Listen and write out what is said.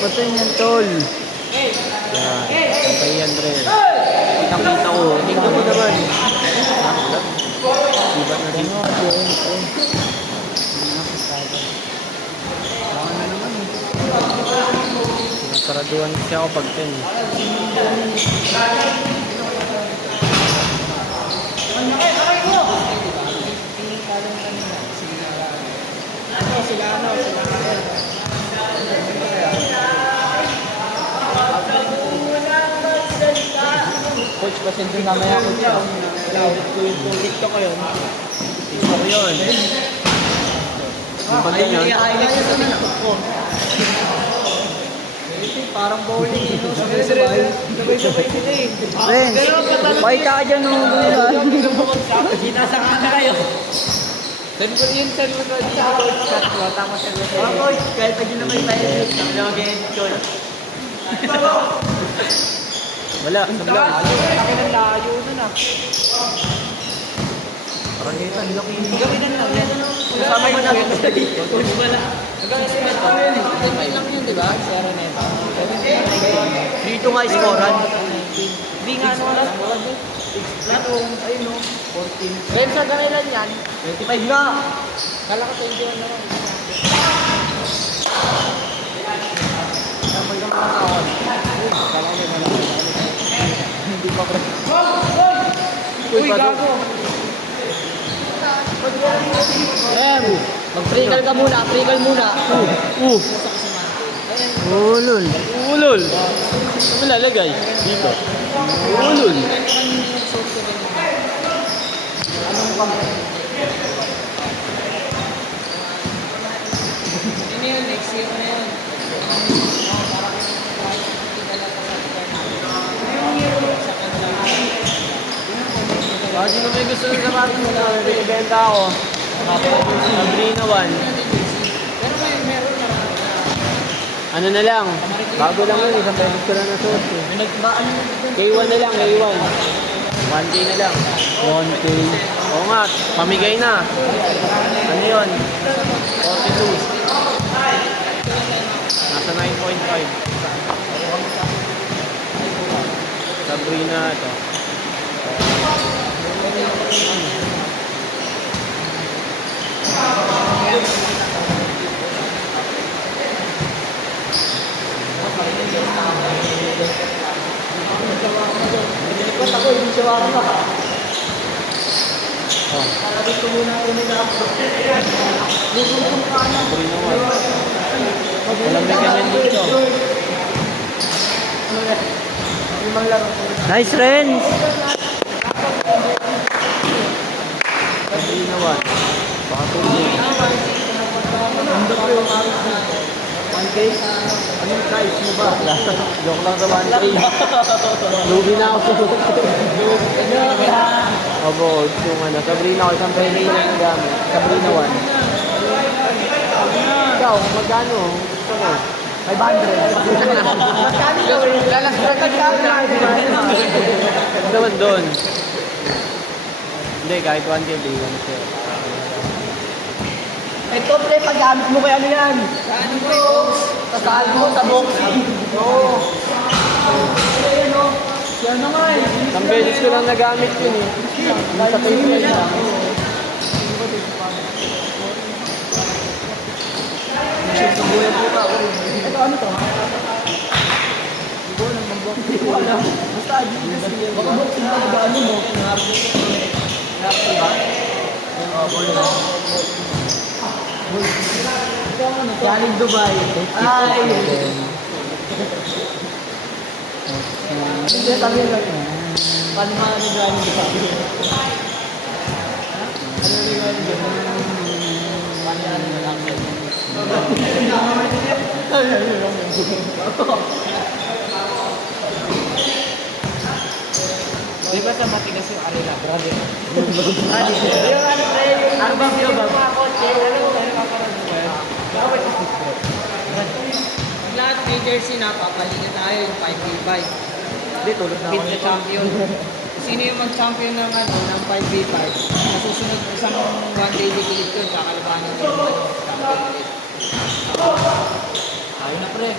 Patayin yan, tol. Yan. Patayin yan, Dre. Kitang-kita ko. Tingnan mo naman. Sibat na dito. Saraduhan siya ako pag 10. Coach, pasensya mamaya ko siya. Kung TikTok ko yun. TikTok yun. Yung pagka yun. Parang bowling. Sabay-sabay sila eh. Friends, pakita ka dyan nung Nasa ka na kayo. Send ko sa coach chat ko. Tama siya ko. Coach, kahit pag yun naman tayo. Sabi na mag-end coach. wala, sablang. Akin ang layo nun ah. Parang ito, nilaki. Gawin na lang. Kasama mo natin sa dito. Coach wala. Nagkakasin lang yun, di ba? Sera neto. Dito nga iskoran. Hindi nga ano lang. Ayun no. 14. Ben, sa kanilan yan. 25 na. Kala ko 21 na lang. Kapag ang mga tawad. Kala ko wala. Hindi pa pre. Uy, gago. Mag-prickle ka muna, prickle muna. Ulol. Ulol. Ano lalagay? Dito. Ulol. Anong pang? Ano yun? Next year na yun. Bakit mo may gusto ng sapatos mo na binibenta ako? Sabrina 1. Pero meron na. Ano na lang? Bago lang yun, isang pesos ko lang na suot eh. Nagbaan mo K1 na lang, K1. 1K na lang. 1K. Oo nga, pamigay na. Ano yun? 42. Nasa 9.5. Sabrina ito. Nilipat ako, hindi siya wala. Kalabit ko muna ako nila ako. Lugong ka na. Sabrina 1. Walang may ganyan dito. Limang laro. Nice, friends! Sabrina 1. Baka tuloy. Ando ko yung aris dito. 1K? Anong price mo ba? Joke lang sa 1K. Lugi na ako. Opo, yung ano, Sabrina ko, isang penny lang na gamit. Sabrina 1. Ikaw, magkano? Gusto mo? 500. Magkano gawin? Lalastan ka na. Naman doon. Hindi, kahit 1K, di 1K. Ito pre, pag-gamit mo kaya ano yan? Saan mo? Saan mo? Sa boxing. Oo. Ayan o. Yan na nga eh. Isang beses ko lang nagamit yun eh. Sa Facebook na. Ito ano to? Hindi ko alam ng boxing. Hindi ko alam. Basta Adidas yan. Baka boxing na nag-ano mo. Napsi ba? Galing Dubai. Ay! Hindi, tabi lang. Paano mga galing Dubai? Ano na galing Dubai? Paano na lang? Di ba sa matigas yung arena? Grabe. Yung ano pre, yung arbang yung mga kotse, ano, bakit is this bro? Lahat may jersey na, papalitan tayo yung 5v5. Hindi, tulog na ako Beat the nito. champion. Sino yung mag-champion ng, ano, ng 5v5? Sa susunod isang one day decade yun, kakalabanin yung ano, champion ulit. Ayun na pre.